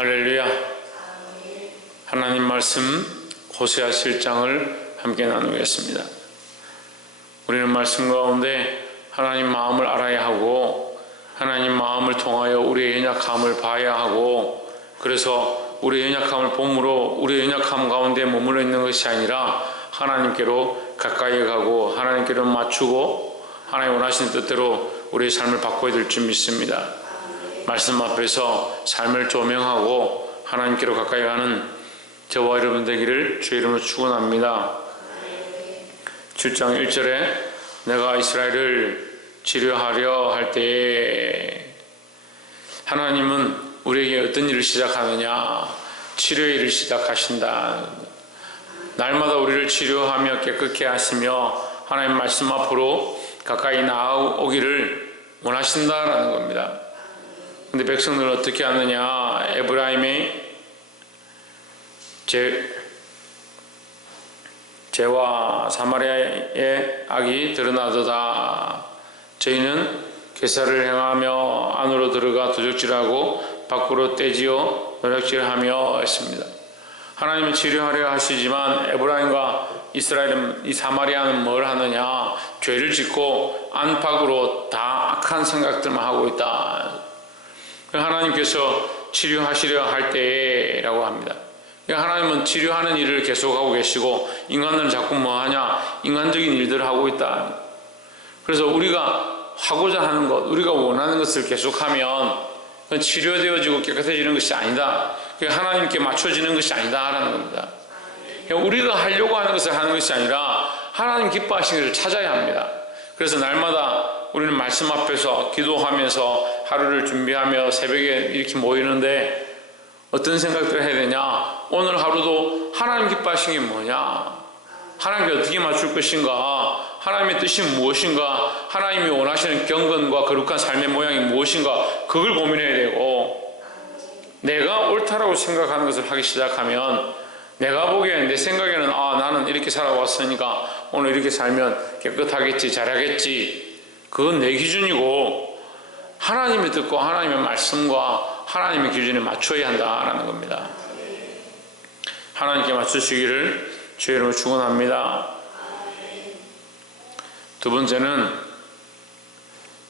할렐루야. 하나님 말씀 호세아 7장을 함께 나누겠습니다. 우리는 말씀 가운데 하나님 마음을 알아야 하고 하나님 마음을 통하여 우리의 연약함을 봐야 하고, 그래서 우리의 연약함을 봄으로 우리의 연약함 가운데 머물러 있는 것이 아니라 하나님께로 가까이 가고 하나님께로 맞추고 하나님 원하시는 뜻대로 우리의 삶을 바꿔야 될 줄 믿습니다. 말씀 앞에서 삶을 조명하고 하나님께로 가까이 가는 저와 여러분 되기를 주의 이름으로 축원합니다. 7장 1절에 내가 이스라엘을 치료하려 할 때에, 하나님은 우리에게 어떤 일을 시작하느냐? 치료의 일을 시작하신다. 날마다 우리를 치료하며 깨끗게 하시며 하나님 말씀 앞으로 가까이 나아오기를 원하신다라는 겁니다. 근데 백성들은 어떻게 하느냐? 에브라임의 죄와 사마리아의 악이 드러나도다. 저희는 괴사를 행하며 안으로 들어가 도적질하고 밖으로 떼지어 노략질하며 했습니다. 하나님은 치료하려 하시지만 에브라임과 이스라엘은, 이 사마리아는 뭘 하느냐? 죄를 짓고 안팎으로 다 악한 생각들만 하고 있다. 하나님께서 치료하시려 할 때라고 합니다. 하나님은 치료하는 일을 계속하고 계시고 인간들은 자꾸 뭐하냐? 인간적인 일들을 하고 있다. 그래서 우리가 하고자 하는 것, 우리가 원하는 것을 계속하면 그건 치료되어지고 깨끗해지는 것이 아니다. 하나님께 맞춰지는 것이 아니다라는 겁니다. 우리가 하려고 하는 것을 하는 것이 아니라 하나님 기뻐하시는 것을 찾아야 합니다. 그래서 날마다 우리는 말씀 앞에서 기도하면서 하루를 준비하며 새벽에 이렇게 모이는데 어떤 생각들을 해야 되냐? 오늘 하루도 하나님 기뻐하시는 게 뭐냐? 하나님께 어떻게 맞출 것인가? 하나님의 뜻이 무엇인가? 하나님이 원하시는 경건과 거룩한 삶의 모양이 무엇인가? 그걸 고민해야 되고, 내가 옳다라고 생각하는 것을 하기 시작하면 내가 보기에는, 내 생각에는 나는 이렇게 살아왔으니까 오늘 이렇게 살면 깨끗하겠지, 잘하겠지. 그건 내 기준이고 하나님의 뜻과 하나님의 말씀과 하나님의 기준에 맞춰야 한다라는 겁니다. 하나님께 맞추시기를 주의 이름으로 축원합니다. 두 번째는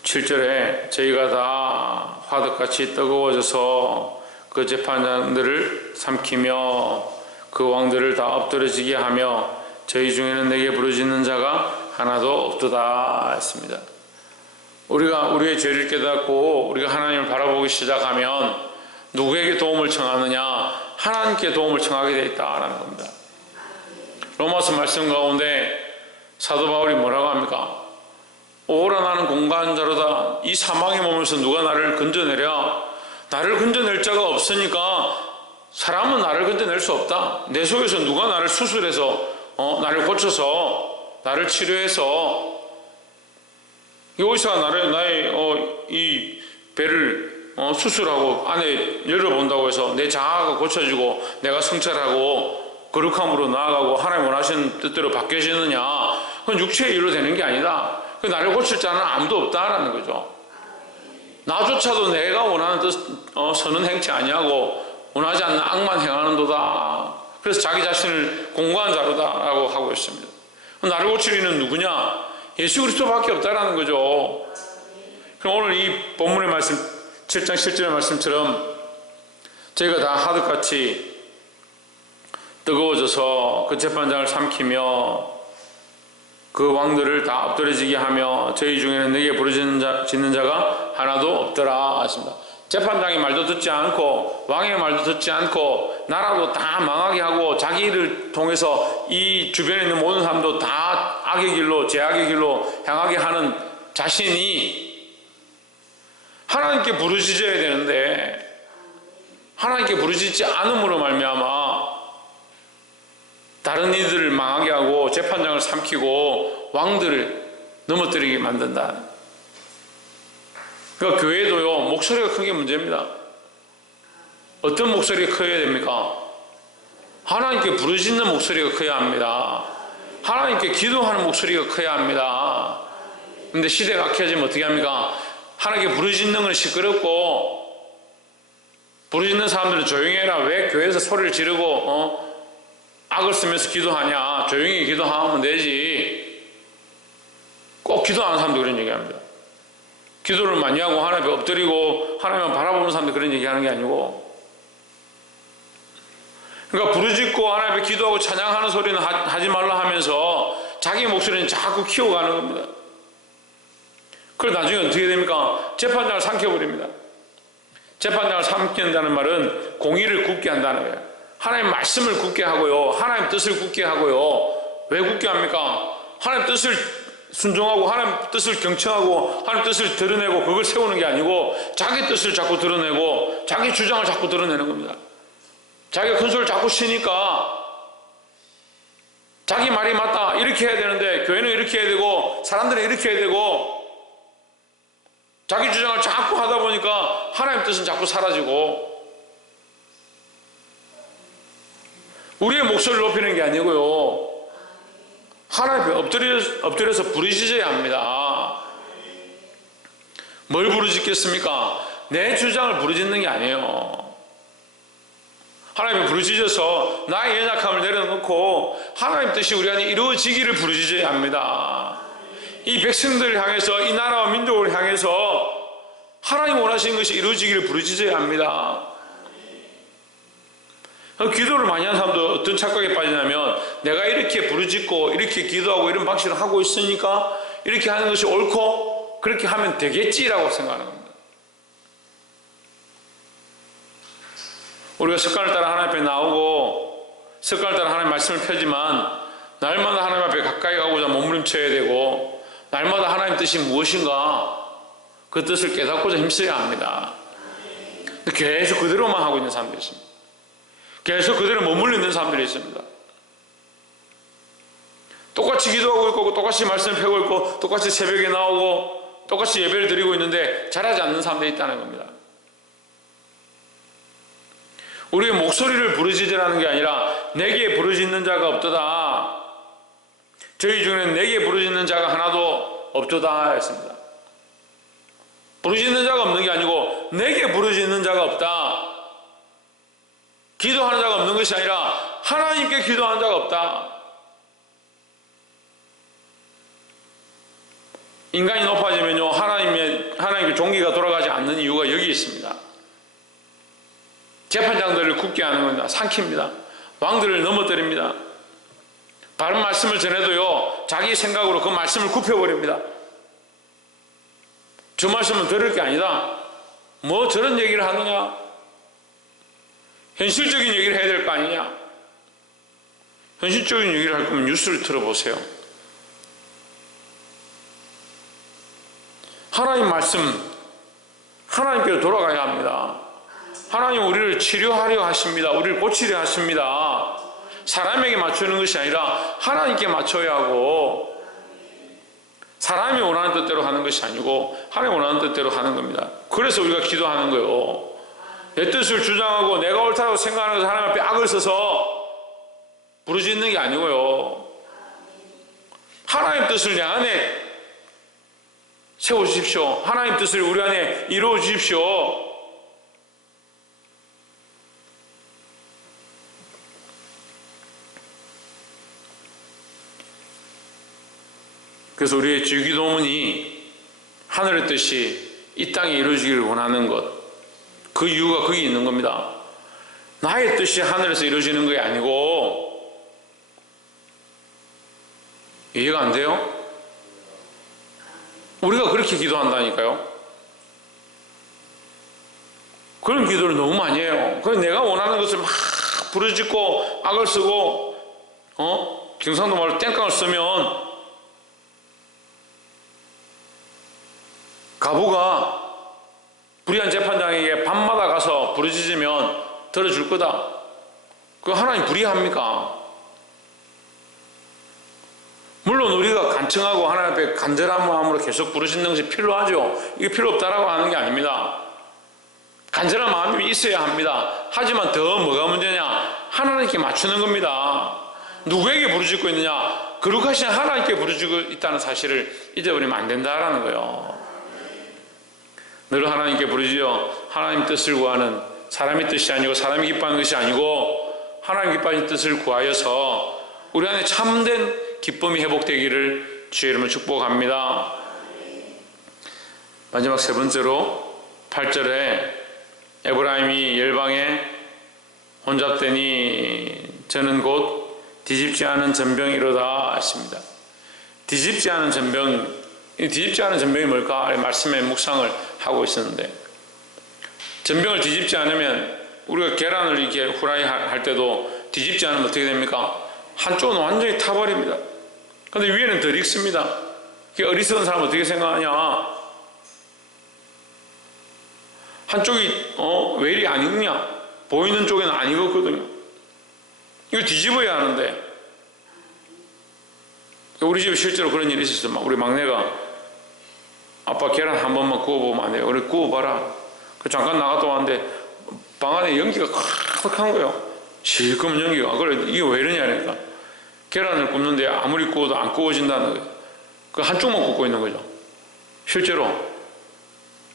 7절에 저희가 다 화덕같이 뜨거워져서 그 재판장들을 삼키며 그 왕들을 다 엎드러지게 하며 저희 중에는 내게 부르짖는 자가 하나도 없도다 했습니다. 우리가 우리의 죄를 깨닫고 우리가 하나님을 바라보기 시작하면 누구에게 도움을 청하느냐? 하나님께 도움을 청하게 되어 있다라는 겁니다. 로마서 말씀 가운데 사도 바울이 뭐라고 합니까? 오라 나는 공고한 자로다. 이 사망의 몸에서 누가 나를 건져내랴? 나를 건져낼 자가 없으니까 사람은 나를 건져낼 수 없다. 내 속에서 누가 나를 수술해서 나를 고쳐서 나를 치료해서 이 의사가 나의 이 배를 수술하고 안에 열어본다고 해서 내 자아가 고쳐지고 내가 성찰하고 거룩함으로 나아가고 하나님 원하시는 뜻대로 바뀌어지느냐? 그건 육체의 일로 되는 게 아니다. 나를 고칠 자는 아무도 없다라는 거죠. 나조차도 내가 원하는 뜻 선은 행치 아니하고 원하지 않는 악만 행하는도다. 그래서 자기 자신을 공고한 자로다라고 하고 있습니다. 나를 고칠 이는 누구냐? 예수 그리스도밖에 없다라는 거죠. 그럼 오늘 이 본문의 말씀 7장 7절의 말씀처럼 저희가 다 하듯같이 뜨거워져서 그 재판장을 삼키며 그 왕들을 다 엎드려지게 하며 저희 중에는 내게 부르짖는 자가 하나도 없더라 하십니다. 재판장의 말도 듣지 않고 왕의 말도 듣지 않고 나라도 다 망하게 하고 자기 일을 통해서 이 주변에 있는 모든 사람도 다 악의 길로, 죄악의 길로 향하게 하는 자신이 하나님께 부르짖어야 되는데 하나님께 부르짖지 않음으로 말미암아 다른 이들을 망하게 하고 재판장을 삼키고 왕들을 넘어뜨리게 만든다. 그러니까 교회도요, 목소리가 큰 게 문제입니다. 어떤 목소리가 커야 됩니까? 하나님께 부르짖는 목소리가 커야 합니다. 하나님께 기도하는 목소리가 커야 합니다. 근데 시대가 악해지면 어떻게 합니까? 하나님께 부르짖는 건 시끄럽고 부르짖는 사람들은 조용히 해라. 왜 교회에서 소리를 지르고 악을 쓰면서 기도하냐. 조용히 기도하면 되지. 꼭 기도하는 사람도 그런 얘기합니다. 기도를 많이 하고 하나님 앞에 엎드리고 하나님만 바라보는 사람들 그런 얘기하는 게 아니고, 그러니까 부르짖고 하나님 앞에 기도하고 찬양하는 소리는 하지 말라 하면서 자기 목소리는 자꾸 키워가는 겁니다. 그걸 나중에 어떻게 됩니까? 재판장을 삼켜버립니다. 재판장을 삼킨다는 말은 공의를 굳게 한다는 거예요. 하나님 말씀을 굳게 하고요, 하나님 뜻을 굳게 하고요. 왜 굳게 합니까? 하나님 뜻을 순종하고 하나님 뜻을 경청하고 하나님 뜻을 드러내고 그걸 세우는 게 아니고 자기 뜻을 자꾸 드러내고 자기 주장을 자꾸 드러내는 겁니다. 자기가 큰 소리를 자꾸 치니까 자기 말이 맞다 이렇게 해야 되는데 교회는 이렇게 해야 되고 사람들은 이렇게 해야 되고 자기 주장을 자꾸 하다 보니까 하나님 뜻은 자꾸 사라지고, 우리의 목소리를 높이는 게 아니고요, 하나님 앞에 엎드려서 부르짖어야 합니다. 뭘 부르짖겠습니까? 내 주장을 부르짖는 게 아니에요. 하나님이 부르짖어서 나의 연약함을 내려놓고 하나님 뜻이 우리 안에 이루어지기를 부르짖어야 합니다. 이 백성들을 향해서, 이 나라와 민족을 향해서 하나님 원하시는 것이 이루어지기를 부르짖어야 합니다. 기도를 많이 하는 사람도 어떤 착각에 빠지냐면, 내가 이렇게 부르짖고 이렇게 기도하고 이런 방식으로 하고 있으니까 이렇게 하는 것이 옳고 그렇게 하면 되겠지라고 생각하는 겁니다. 우리가 습관을 따라 하나님 앞에 나오고 습관을 따라 하나님 말씀을 펴지만 날마다 하나님 앞에 가까이 가고자 몸부림쳐야 되고, 날마다 하나님 뜻이 무엇인가 그 뜻을 깨닫고자 힘써야 합니다. 근데 계속 그대로만 하고 있는 사람들이 있습니다. 계속 그대로 머물러 있는 사람들이 있습니다. 똑같이 기도하고 있고 똑같이 말씀을 펴고 있고 똑같이 새벽에 나오고 똑같이 예배를 드리고 있는데 잘하지 않는 사람들이 있다는 겁니다. 우리의 목소리를 부르짖으라는 게 아니라 내게 부르짖는 자가 없도다. 저희 중에는 내게 부르짖는 자가 하나도 없도다 했습니다. 부르짖는 자가 없는 게 아니고 내게 부르짖는 자가 없다. 기도하는 자가 없는 것이 아니라 하나님께 기도하는 자가 없다. 인간이 높아지면요, 하나님의 종기가 돌아가지 않는 이유가 여기 있습니다. 재판장들을 굳게 하는 겁니다. 삼킵니다. 왕들을 넘어뜨립니다. 바른 말씀을 전해도요, 자기 생각으로 그 말씀을 굽혀버립니다. 저 말씀은 들을 게 아니다. 뭐 저런 얘기를 하느냐? 현실적인 얘기를 해야 될 거 아니냐? 현실적인 얘기를 할 거면 뉴스를 들어보세요. 하나님 말씀, 하나님께로 돌아가야 합니다. 하나님 우리를 치료하려 하십니다. 우리를 고치려 하십니다. 사람에게 맞추는 것이 아니라 하나님께 맞춰야 하고, 사람이 원하는 뜻대로 하는 것이 아니고 하나님 원하는 뜻대로 하는 겁니다. 그래서 우리가 기도하는 거예요. 내 뜻을 주장하고 내가 옳다고 생각하는 것을 하나님 앞에 악을 써서 부르짖는 게 아니고요, 하나님 뜻을 내 안에 세워주십시오. 하나님 뜻을 우리 안에 이루어 주십시오. 그래서 우리의 주기도문이 하늘의 뜻이 이 땅에 이루어지기를 원하는 것, 그 이유가 거기 있는 겁니다. 나의 뜻이 하늘에서 이루어지는 게 아니고, 이해가 안 돼요? 우리가 그렇게 기도한다니까요. 그런 기도를 너무 많이 해요. 그래서 내가 원하는 것을 막 부르짖고 악을 쓰고 경상도 말로 땡깡을 쓰면 가부가 불의한 재판장에게 밤마다 가서 부르짖으면 들어줄 거다. 그거 하나님 불의합니까? 물론 우리가 간청하고 하나님 앞에 간절한 마음으로 계속 부르짖는 것이 필요하죠. 이게 필요 없다라고 하는 게 아닙니다. 간절한 마음이 있어야 합니다. 하지만 더 뭐가 문제냐? 하나님께 맞추는 겁니다. 누구에게 부르짖고 있느냐? 거룩하신 하나님께 부르짖고 있다는 사실을 잊어버리면 안 된다라는 거예요. 늘 하나님께 부르짖어 하나님 뜻을 구하는 사람의 뜻이 아니고 사람이 기뻐하는 것이 아니고 하나님 기뻐하는 뜻을 구하여서 우리 안에 참된 기쁨이 회복되기를 주의 이름으로 축복합니다. 마지막 세 번째로 8절에 에브라임이 열방에 혼잡되니 저는 곧 뒤집지 않은 전병이로다 하십니다. 뒤집지 않은 전병, 뒤집지 않은 전병이 뭘까? 말씀에 묵상을 하고 있었는데, 전병을 뒤집지 않으면 우리가 계란을 이렇게 후라이 할 때도 뒤집지 않으면 어떻게 됩니까? 한쪽은 완전히 타버립니다. 근데 위에는 덜 익습니다. 어리석은 사람은 어떻게 생각하냐? 한쪽이 왜 이리 안 익냐? 보이는 쪽에는 안 익었거든요. 이거 뒤집어야 하는데, 우리 집에 실제로 그런 일이 있었어요. 우리 막내가 아빠 계란 한 번만 구워보면 안 돼요? 그래 구워봐라. 잠깐 나갔다 왔는데 방 안에 연기가 가득한 거예요. 실컷 연기가. 그래 이게 왜 이러냐 그러니까 계란을 굽는데 아무리 구워도 안 구워진다는 거예요. 그 한쪽만 굽고 있는 거죠. 실제로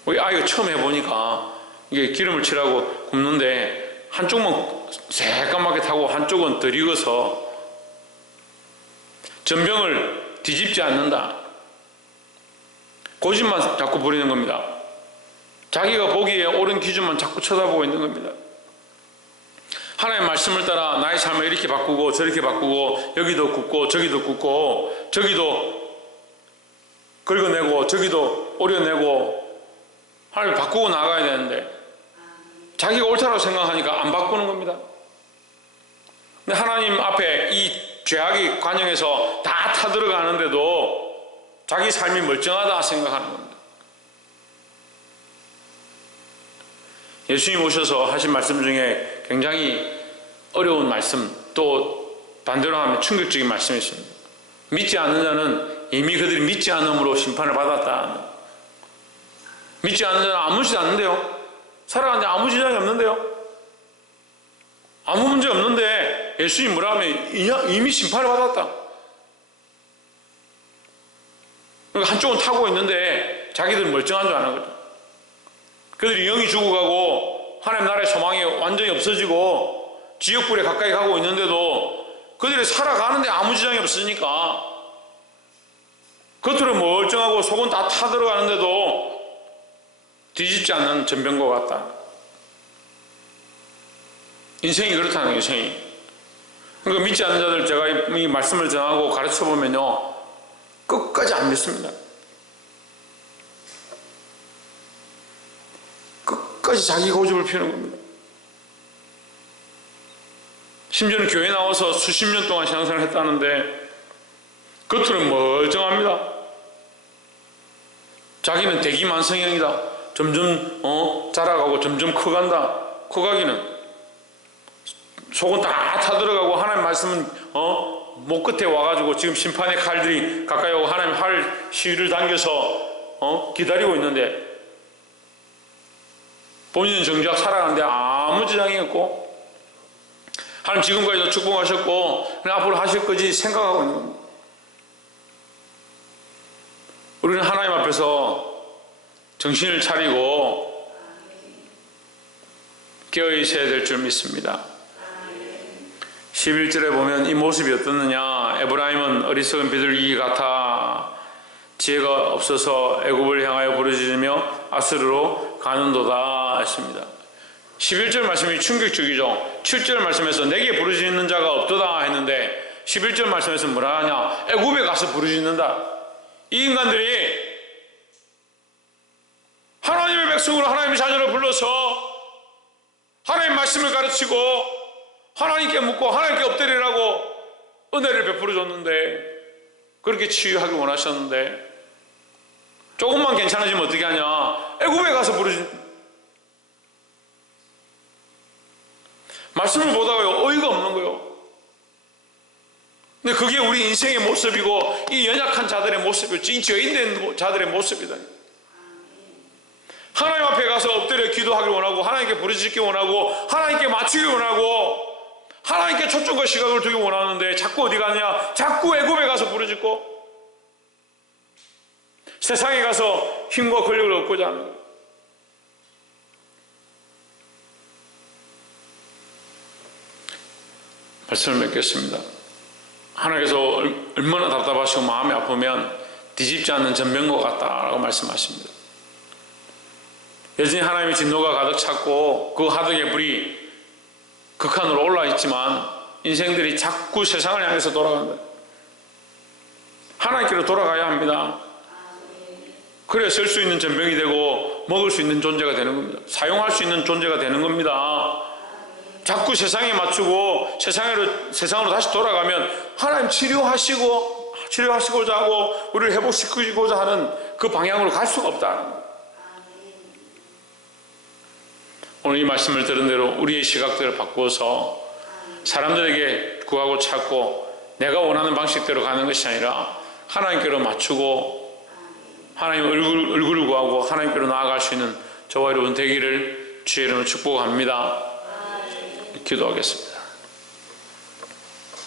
우리 아이가 처음 해보니까 이게 기름을 칠하고 굽는데 한쪽만 새까맣게 타고 한쪽은 덜 익어서 전병을 뒤집지 않는다. 고집만 자꾸 부리는 겁니다. 자기가 보기에 옳은 기준만 자꾸 쳐다보고 있는 겁니다. 하나님의 말씀을 따라 나의 삶을 이렇게 바꾸고 저렇게 바꾸고 여기도 굽고 저기도 굽고 저기도 긁어내고 저기도 오려내고 하나님을 바꾸고 나가야 되는데 자기가 옳다고 생각하니까 안 바꾸는 겁니다. 근데 하나님 앞에 이 죄악의 관영에서 다 타들어가는데도 자기 삶이 멀쩡하다 생각하는 겁니다. 예수님 오셔서 하신 말씀 중에 굉장히 어려운 말씀, 또 반대로 하면 충격적인 말씀이 있습니다. 믿지 않는 자는 이미 그들이 믿지 않음으로 심판을 받았다. 믿지 않는 자는 아무렇지도 않는데요. 살아가는데 아무 지장이 없는데요. 아무 문제 없는데 예수님 뭐라 하면 이미 심판을 받았다. 그러니까 한쪽은 타고 있는데 자기들은 멀쩡한 줄 아는 거죠. 그들이 영이 죽어가고 하나님 나라의 소망이 완전히 없어지고 지옥불에 가까이 가고 있는데도 그들이 살아가는데 아무 지장이 없으니까 겉으로 멀쩡하고 속은 다 타들어가는데도 뒤집지 않는 전병과 같다. 인생이 그렇다는 거예요. 인생이. 그러니까 믿지 않는 자들 제가 이 말씀을 전하고 가르쳐 보면요 끝까지 안 믿습니다. 끝까지 자기 고집을 피우는 겁니다. 심지어는 교회 나와서 수십 년 동안 신앙생활을 했다는데 겉으로는 멀쩡합니다. 자기는 대기만성형이다. 점점 자라가고 점점 커간다. 커가기는 속은 다 타들어가고 하나님 말씀은 목 끝에 와가지고 지금 심판의 칼들이 가까이 오고 하나님 활 시위를 당겨서 기다리고 있는데 본인은 정작 살아가는데 아무 지장이 없고 하나님 지금까지도 축복하셨고 앞으로 하실 거지 생각하고 있는 겁니다. 우리는 하나님 앞에서 정신을 차리고 깨어 있어야 될 줄 믿습니다. 11절에 보면 이 모습이 어떻느냐. 에브라임은 어리석은 비둘기 같아 지혜가 없어서 애굽을 향하여 부르짖으며 아스르로 가는도다 했습니다. 11절 말씀이 충격적이죠. 7절 말씀에서 내게 부르짖는 자가 없도다 했는데 11절 말씀에서 뭐라 하냐. 애굽에 가서 부르짖는다. 이 인간들이 하나님의 백성으로 하나님의 자녀를 불러서 하나님의 말씀을 가르치고 하나님께 묻고 하나님께 엎드리라고 은혜를 베풀어 줬는데 그렇게 치유하기 원하셨는데 조금만 괜찮아지면 어떻게 하냐. 애굽에 가서 부르짖 말씀을 보다가 어이가 없는 거예요. 근데 그게 우리 인생의 모습이고 이 연약한 자들의 모습이고 이 죄인된 자들의 모습이다. 하나님 앞에 가서 엎드려 기도하길 원하고 하나님께 부르짖기 원하고 하나님께 맞추기 원하고 하나님께 초점과 시각을 두기 원하는데 자꾸 어디 가냐. 자꾸 애굽에 가서 부르짖고 세상에 가서 힘과 권력을 얻고자 하는 거예요. 말씀을 맺겠습니다. 하나님께서 얼마나 답답하시고 마음이 아프면 뒤집지 않는 전병과 같다라고 말씀하십니다. 여전히 하나님의 진노가 가득 찼고 그 하등의 불이 극한으로 올라 있지만 인생들이 자꾸 세상을 향해서 돌아간다. 하나님께로 돌아가야 합니다. 그래야 쓸 수 있는 전병이 되고 먹을 수 있는 존재가 되는 겁니다. 사용할 수 있는 존재가 되는 겁니다. 자꾸 세상에 맞추고 세상으로 다시 돌아가면 하나님 치료하시고자 하고 우리를 회복시키고자 하는 그 방향으로 갈 수가 없다. 오늘 이 말씀을 들은 대로 우리의 시각들을 바꾸어서 사람들에게 구하고 찾고 내가 원하는 방식대로 가는 것이 아니라 하나님께로 맞추고 하나님 얼굴을 구하고 하나님께로 나아갈 수 있는 저와 여러분 되기를 주의 이름으로 축복합니다. 기도하겠습니다.